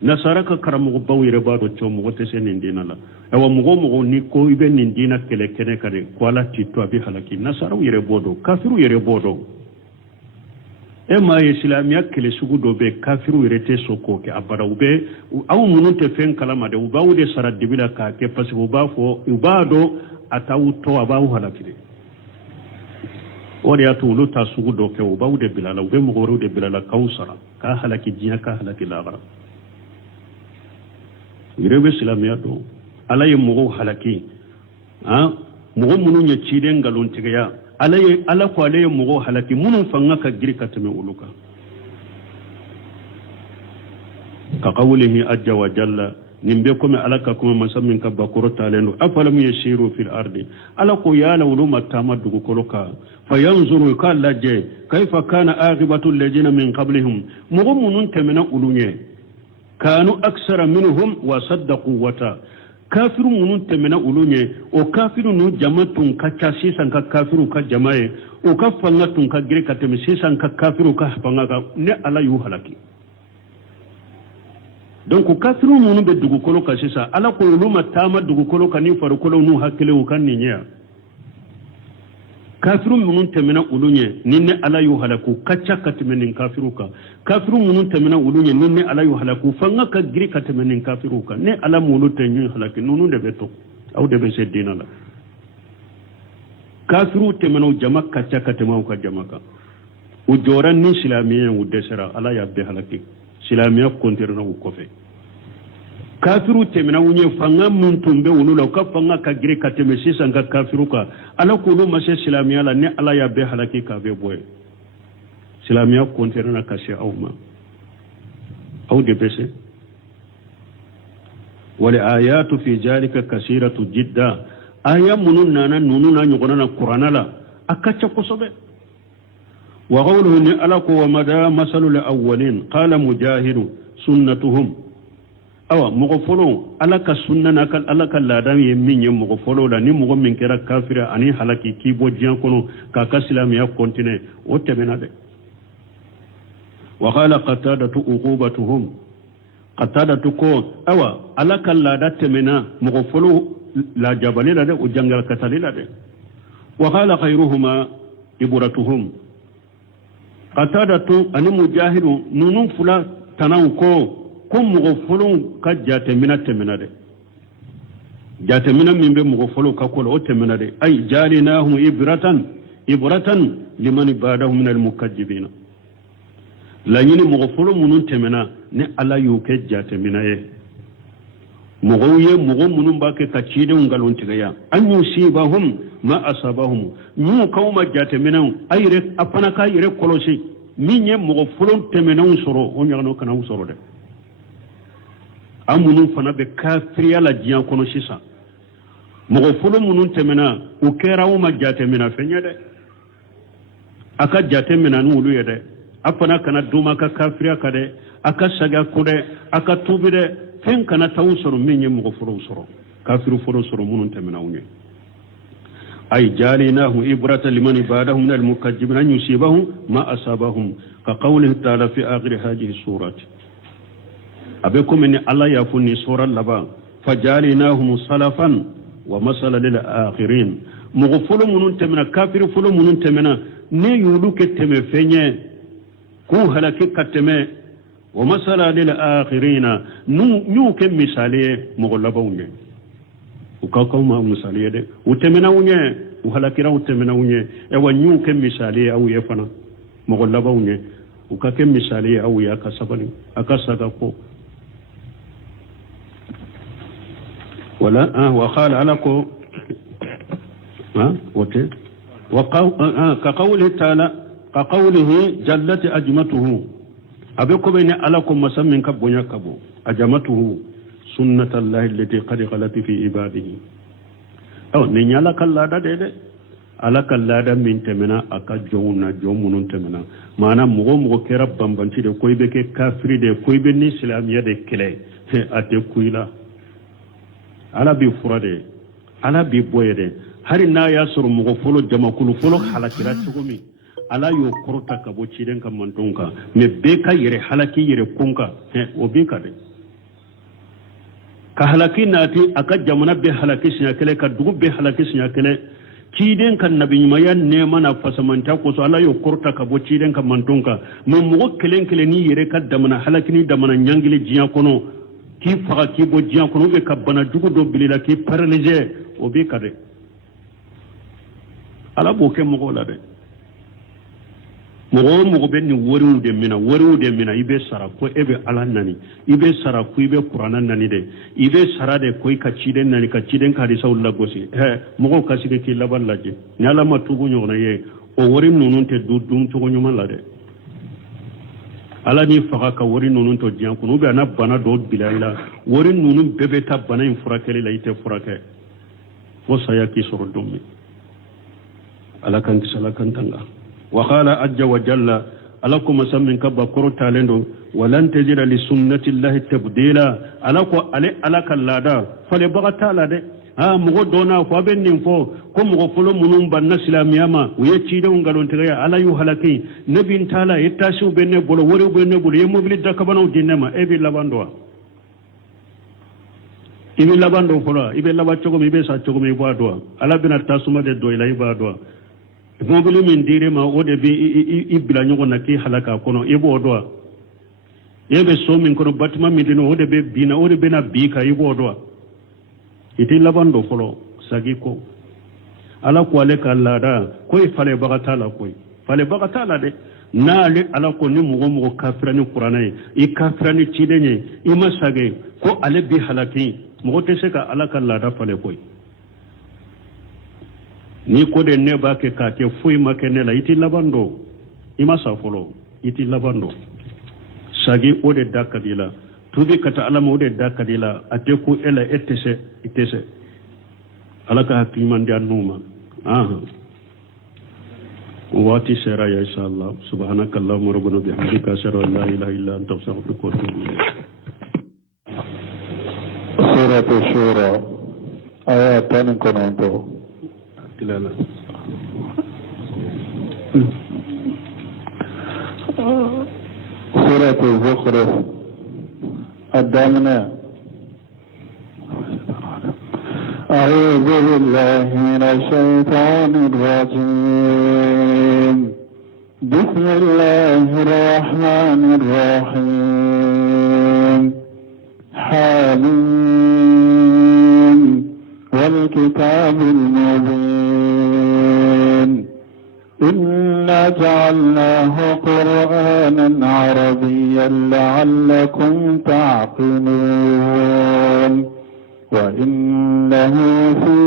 nasara ka karamo bawire ba do chomo wote senen dina la awa mugo ni ko ibe nin dina kele kene kare kwala tito abi halaki nasaru yere bodo kafiru yere bodo ma islamiya kele sugudo be kafiru yere te soko ke abara ube awu munun te fen kalama de uba wude sarad dibila ka ke pasi uba fo ubado atawu to abawu halaki ori atu luta sugudo ke uba wude bilala ube mugo wude bilala kausara ka halaki jiya ka halaki lagara yere be islamiya do alaye mugo halaki mugo munun ya ciden galon tigaya ala ko alaye mugo halaki munun fanga ka girka tame uluka ka qawlihi ajja wa jalla nimbe kuma alaka kuma masammin ka bakuru talenu afalam yashiru fil ardi ala ko ya lawlu matamadu koloka fayanzuru kala je kaifa kana aghibatu alladhina min qablihim mugo munun tamena ulunye kanu aksara minhum wa saddaqu wata kafiru munun temena ulunye o kafiru nu jamatun ka sisan ka kafiru ka jamae o ka fangatun ka gire ka temi sisan ka kafiru ka fangaka ne ala yu halaki donc kafiru munun be dugu kolo ka sisa ala ko luma tama dugu kolo ka ni faru kolo nu hakile o kan ninya kafiru munun temena ulunye ninne ala yu halaku kacha katmenin kafiruka kafiru munun temena ulunye ninne ala yu halaku fanga ka giri katmenin kafiruka ne ala mulu tenyu halaki nunu de beto au de be sedina la kafiru temena jama kacha katema ka jamaka ujoran ni silamiya udesera ala ya be halaki silamiya konterna u kofe kafiru temena unye fanga muntumbe ulula ka fanga ka gire kateme sisa nga kafiruka ala kulu mashe silamiya la ne ala ya be halaki ka be boye silamiya konterna kashe awma aw de bese wal ayatu fi jalika kasiratu jidda aya munun nana nununa nyogona na qur'ana la akacha kosobe wa qawluhu ni ala ko wa mada masalul awwalin qala mujahid sunnatuhum awa mogo folo ala ka sunna na kal ala ka ladan ye min ye mogo folo la ni mogo min kera kafira ani halaki kibo jiyan kono ka ka silamiya kontine o temena de wa qala qatadatu uqubatuhum qatadatu ko awa ala ka lada temena mogo folo la jabalila de o jangal katalila de wa qala khayruhuma iburatuhum qatadatu ani mujahidu nunun fula tanaw ko mogo folo ka jatemina temena de jatemina min be mogo folo ka ko o temena de ay jalinahum ibratan liman ibadahum min almukaththibin la yini mogo folo munun temena ne ala yu ke jatemina ye mogo munun ba ke ka cide ngalon tigaya an yusibahum ma asabahum mu kauma jatemina ayre apana ka yire kolosi minye mogo folo temena soro o nyano kana soro de amunun fana be kafiriya la diyan kono sisan mogo folo munun temena u kera o ma jatemina fenye de aka jatemina n'ulu ye de a fana kana duma ka kafiriya ka de aka saga ko de aka tubi de fen kana taw soro min ye mogo folo soro kafiru folo soro munun temena unye ay jalinahu ibratan liman ibadahum min almukaththibin an yusibahum ma asabahum ka qawlihi ta'ala fi akhir hadhihi surati abe komeni Allah ya funni suran laba fajalinahum salafan wa masala lil akhirin mogo folo munun temena kafiru folo munun temena ne yulu ke teme fenye ko halake kateme wa masala lil akhirina nu ke misale mogo laba unye ukaka ma misale de utemena unye uhalakira utemena unye e wa nu ke misale au yefana mogo laba unye ukake misale au ya kasabani akasaga ko ولا وقال علىكو وتي كقوله تعالى كقوله جلت أجمته أبيكم بين علىكم مسمى كبنيا كبو أجمته سنة الله التي قد غلت في عباده أو نيالا كلادا ده ala kallada min temena aka jowna jomunun temena mana mogo kera bambanti de koybe ke kafiri de koybe ni islamiya de kele ate kuila ala bi furade ala bi boyede hari na ya suru mogo folo jamakulu folo halakira tugumi ala yo korota ka bo ciden ka mantonka me be ka yere halaki yere kunka o bi ka de ka halaki nati aka jamana be halaki sinya kele ka dugu be halaki sinya kele ciden kan nabi maya ne mana fasamanta ko so ala yo korota ka bo ciden ka mantonka mo mogo kelen ni yere ka damana halaki ni damana nyangile jiya kono ki faga ki bo jiya kono be ka bana dugu do bilila ki paralyser o bi ka de ala bo ke mogo la de mogo be ni woriw de mina ibe sara ko ebe ala nani ibe sara ko ibe qur'ana nani de ibe sara de ko ka ciden nani ka ciden ka di sawla gosi mogo kaside ki labal laje nyala matugo nyona ye o wori nunun te dudum to nyoma la de ala ni faga ka wori nunun to jiyan ko be na bana do bilayla wori nunun bebe ta bana in furakele la ite furake fo saya ki soro dummi ala kan sala kan tanga وقال عز وجل ألكم مسمين كبا كروتا لندو ولن تجد لسنة الله تبديلا ألكو ألك اللادا فلبغتا لدي مغو دونا فابن نفو كم غفلو منون بان سلامياما ويتشيدو نغالون تغيا على يوهلكي نبين تالا يتاسو بني بولو وريو بني بولو يمو بلي دكبانو دينما إبي لباندوا إبي لباندو فلا إبي لبا چوكم إبي سا چوكم إبوا دوا ألا بنا تاسو مدد دوا إلا إبوا دوا mobile min dire ma o de bi ibla nyogo na ki halaka kono ibo do yebe so min kono batima mi dino o de be bina o de be na bi ka ibo do iti labando folo sagi ko ala ko ale ka lada ko fale bagata la ko fale bagata la de na ale ala ko ni mugo kafirani qur'anai i kafirani cidenye i masage ko ale bi halaki mugo te se ka ala ka lada fale ko ni ko de ne ba ke ka ke fuyi makene la iti labando ima sa folo iti labando sagi o de dakadila tubi kata ala mo de dakadila ate ko ela itese ala ka hakiman dia numa wati sera ya inshallah subhanakallahumma rabbana bihamdika ashhadu an la ilaha illa anta astaghfiruka wa atubu ilayk سورة الشورى آيات كنونتو tilala سورة الزخرف الدامنة أعوذ بالله من الشيطان الرجيم بسم الله الرحمن الرحيم حميم والكتاب المبين إنا جعلناه قرآنا عربيا لعلكم تعقلون وإنه في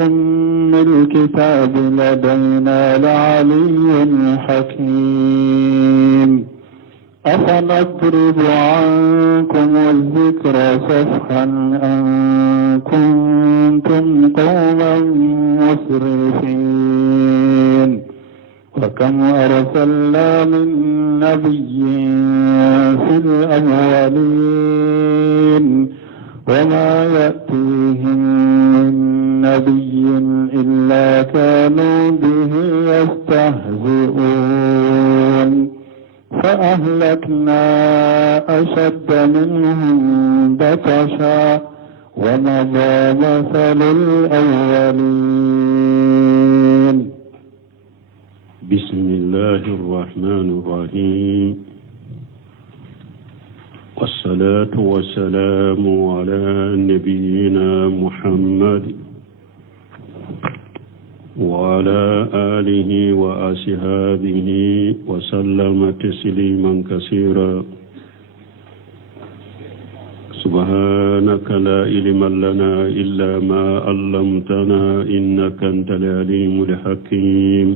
أم الكتاب لدينا لعلي حكيم أفنضرب عنكم الذكر صفحا أن كنتم قوما مسرفين وكم أرسلنا من نبي في الأولين وما يأتيهم من نبي إلا كانوا به يستهزئون فأهلكنا أشد منهم بطشا ومضى مثل الأولين بسم الله الرحمن الرحيم والصلاة والسلام على نبينا محمد وعلى آله وأصحابه وسلم تسليما كثيرا سبحانك لا علم لنا إلا ما علمتنا إنك أنت العليم الحكيم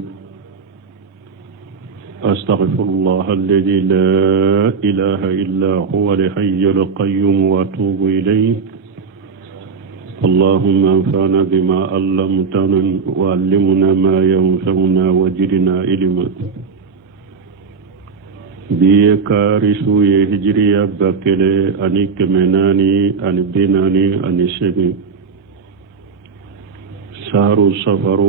أستغفر الله الذي لا إله إلا هو الحي القيوم وأتوب إليه اللهم انفعنا بما علمتنا وعلمنا ما ينفعنا وزدنا علما بكارثو يهجريا بكلي أني كمناني أني بناني أني سبي سهر سفر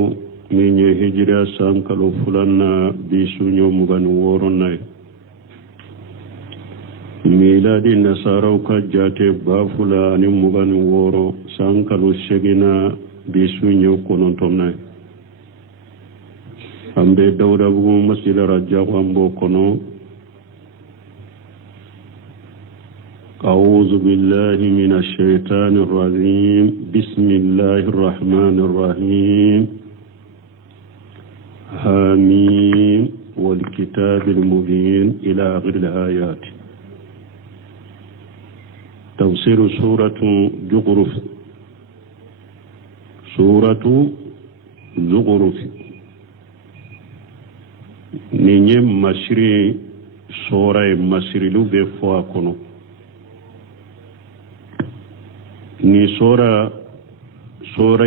من هجرة سانكالو فلنا بسنو مغان ورناي ميلادي نصارو كجاتي بافلا ني مغان ورو سانكالو شغنا بسنو كونونتومناي ambe dawda bu masila rajabu ambo kono أعوذ بالله من الشيطان الرجيم بسم الله الرحمن الرحيم حميم والكتاب المبين إلى آخر الآيات تفسير سورة زخرف سورة زخرف نيم مشري سورة مشري لو بفوا كونو ni sura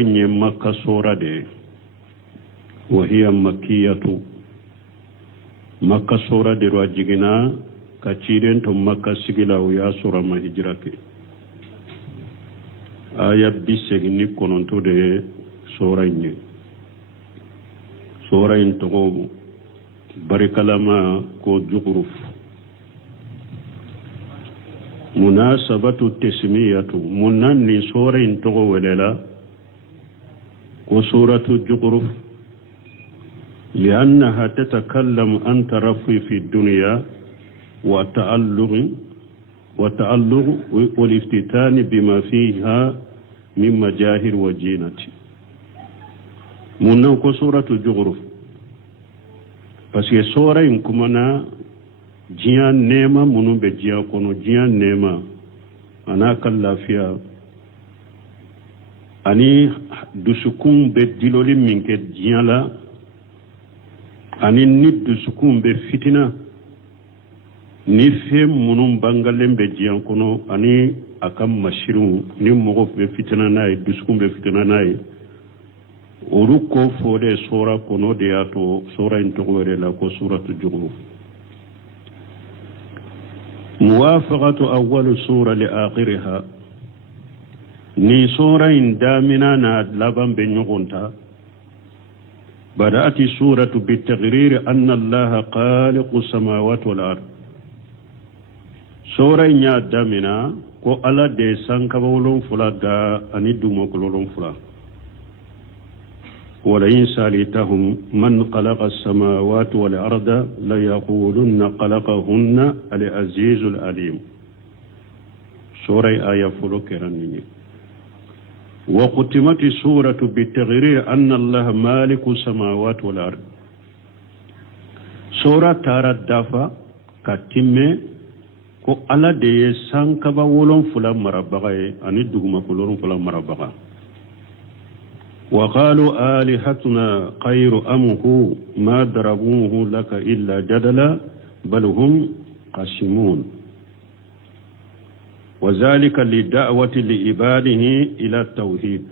nye makka sura de وهي مكية مكة سورة دروجينا كثيرين تم مكة سجلا ويا سورة ما هجرك آية بيسجني كونتو ده سورة ني سورة انتقو بركلما كو زخرف مناسبة التسمية منني سورة انتقو وللا وسورة زخرف لأنها تتكلم عن ترفي في الدنيا وتألق والافتتان بما فيها من مجاهر وجينة منوك سورة الجغرف parce que sora in kumana jiyan nema munun be jiya kono jiyan nema ana kan lafiya ani dusukun be diloli min ke jiyan la ani ni dusukun be fitina ni fe munun bangalen be jiyan kono ani akam mashiru ni mogo be fitina nay dusukun be fitina nay oru ko fode sora kono de ato sora intogore la ko suratu jughruf muwafaqatu awwal sura li akhiriha ni sura indamina na laban be nyogonta بدأت السورة بالتقرير أن الله خالق السماوات والأرض سورة نيادامنا كو ألا دي سانكبولون فلا دا أني دومكولون فلا ولئن سألتهم من خلق السماوات والأرض ليقولن خلقهن العزيز العليم سورة آية فلوكرانيني وختمت السورة بالتغرير أن الله مالك السماوات والأرض سورة تارا دافا كتمة كو ألا دي سانكبا ولون فلا مربغي أني دوما كلون فلا مربغا وقالوا آلهتنا خير أم هو ما ضربوه لك إلا جدلا بل هم قاسمون وذلك للدعوة لعباده إلى التوحيد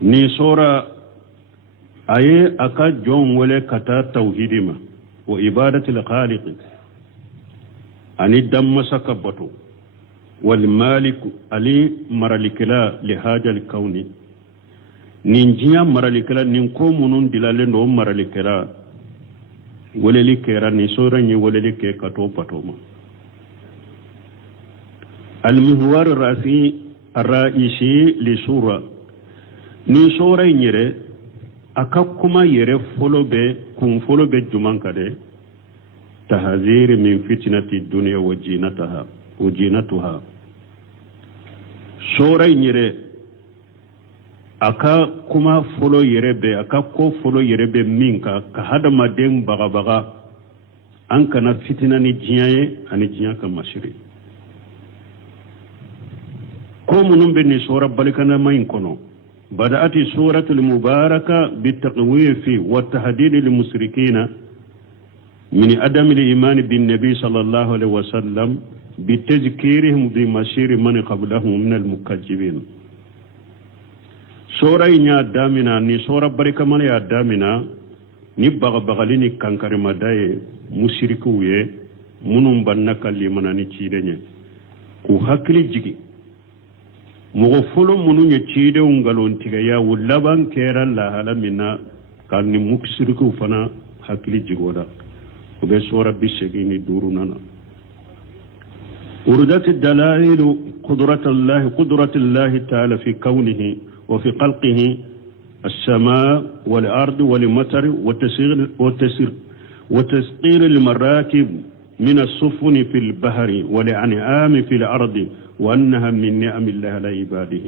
ni sura aye aka jon wale kata tauhidima wa ibadati al-khaliq ani damma sakabatu wal malik ali maralikila li haja al-kauni ninjiya maralikila nin ko munun dilale ndo maralikila wale likera ni sura ni wale like kato patoma المحور الرئيسي لسورة ni sura nyere akakuma yere folobe kun folobe juman kade tahzir min fitnati dunya wa jinatuha sura nyere aka kuma folo yere be aka ko folo yere be min ka hada maden baga an kana fitna ni jiyaye ani jiya ka mashiri ko munun be ni sura balikana mayin kono بدأت سورة المباركة بالتقويف والتهديد للمشركين من عدم الإيمان بالنبي صلى الله عليه وسلم بتذكيرهم بمسير من قبلهم من المكذبين سورة إنيا دامنا ني سورة بركة من يا دامنا نبغى بغليني كانكر مداي مشركوية منهم بنك اللي مناني تشيرني وهكلي جيكي mogo folo munu nye chide ungalon tiga ya wulaban kera la hala mina kalni muksiriku fana hakili jigoda ube sura bisegini durunana وردت الدلائل قدرة الله تعالى في كونه وفي خلقه السماء والأرض والمطر وتسقير المراكب من السفن في البحر والأنعام في الأرض وأنها من نعم الله على عباده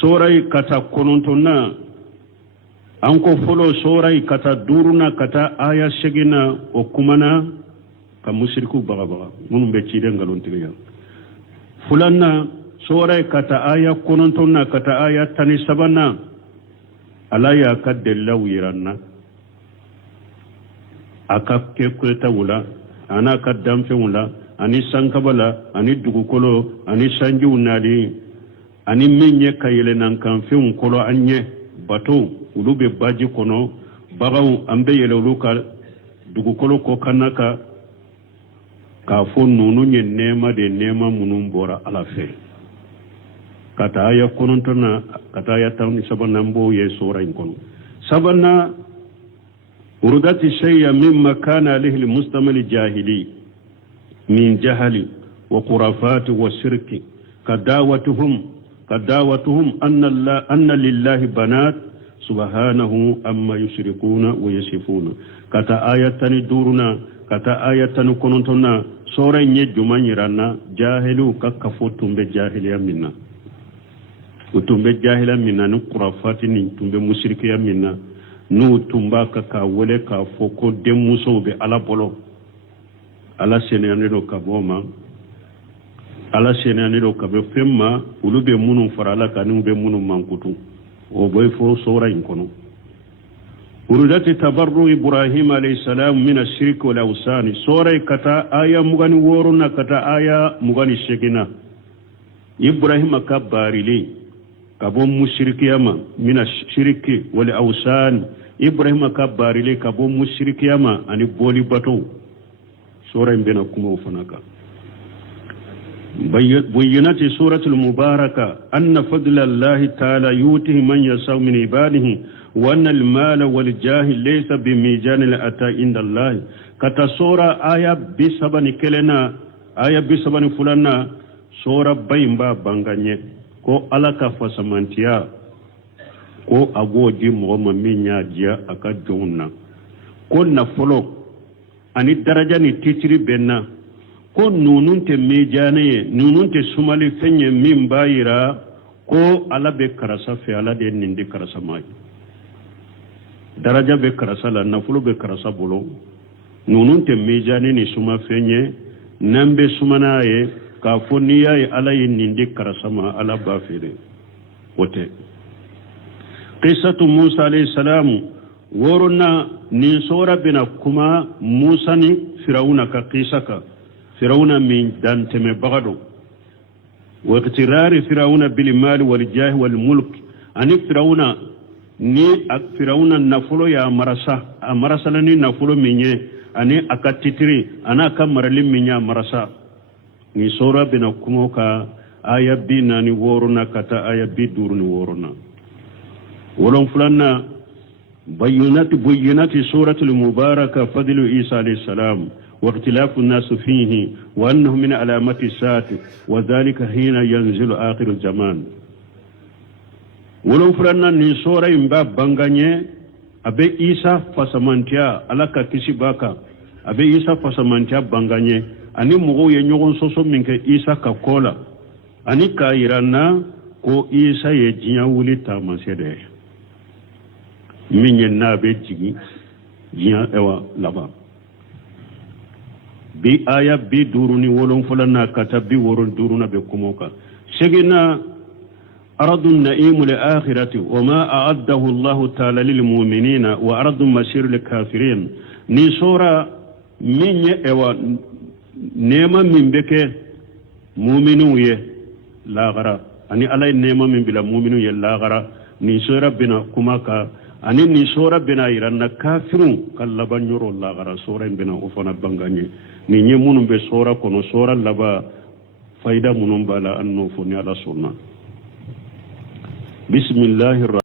سورة كتا كنونتنا أنكو فلو سورة كتا دورنا كتا آية شغنا وكمنا كمشركو بغا منهم بيتشيدن غلون تغيا فلنا سورة كتا آية كنونتنا كتا آية تاني سبنا ألا يكاد الله ويرانا أكا كيكوتا ولا أنا كدام في ولا ani sankabala ani dugukolo ani sanjiw nali ani menye kayele nan kan feun kolo anye bato ulu be baji kono bagaw ambe yele ulu ka dugukolo ko kanaka ka fo nunu nye nema de nema munum bora ala fe kata aya konontona kata aya tawni sabana mbo ye sura inkono sabana urudati shay'a mimma kana alihi almustamil jahili من جهل وخرافات وشرك كدعوتهم كدعوتهم أن لله بنات سبحانه أما يشركون ويصفون كتا آية دورنا كتا آية كنتنا سورة نجمان يرانا جاهلو ككفوتم بجاهليا منا وتم بجاهليا منا نقرافات نتم بمشركيا منا نو تمبا كا ولي كفوكو دموسو بألا بولو ala senyaniro kaboma ala senyaniro kabe femma ulube munun farala kanu be munun mankutu o boy fo sora inkono urudati tabarru ibrahim alayhi salam min ash-shirk wal awsan sora kata aya mugani woruna kata aya mugani shekina ibrahim akabarili kabo mushrikiyama min ash-shirk wal awsan ibrahim akabarili kabo mushrikiyama ani boli bato سورة بنا كمو فنكا بينت سورة المباركة أن فضل الله تعالى يؤتيه من يشاء من عباده وأن المال والجاه ليس بميزان الأتى عند الله كتا سورة آية بسبن كلنا آية بسبن فلنا سورة بيمبا بانغانيه كو ألاك فسمانتيا كو أغو دي مغم مينيا جيا أكا جونا كو نفلو ani daraja ni titiri benna ko nunun te mejane nunun te sumali fenye min bayira ko ala be karasa fe ala de nindi karasa mai daraja be karasa la nafulu be karasa bolo nunun te mejane ni suma fenye nambe sumana ye ka foniya ye ala ye nindi karasa ma ala ba fere wote qissatu musa alayhi salam worona ni sora bina kuma musa ni firawuna ka qisaka firawuna min danteme bagado wa iqtirari firawuna bil mal wal jah wal mulk ani firawuna ni ak firawuna nafulo ya marasa ni nafulo minye ani akatitiri ana kamarali minya marasa ni sora bina kuma ka aya bina ni worona kata aya bidur ni worona wolon fulanna بينات سورة المباركة فضل عيسى عليه السلام واختلاف الناس فيه وأنه من علامات الساعة وذلك حين ينزل آخر الزمان ولو فرنا نسورة إمباب بانغانيه أبي عيسى فسمانتيا ألاك كسيباكا أبي عيسى فسمانتيا بانغانيه أني مغو ينيغون سوسو منك عيسى كاكولا أني كايرانا كو عيسى يجيا ولي تامسيده minye na be jigi jiya ewa laba bi aya bi duruni wolon fulana kata bi woron duruna be kumoka shegina aradu an-na'im lil-akhirati wama a'addahu Allah ta'ala lil-mu'minina wa aradu masir lil-kafirin ni sura minye ewa nema minbeke mu'minu ye lagara ani alay nema min bila mu'minu ye lagara ni sura bina kumaka ani ni sora bina iranna kafirun kallaban yoro lagara sora bina ofana banganye ni nye munum be sora kono sora laba faida munum bala anno foni ala sunna bismillahir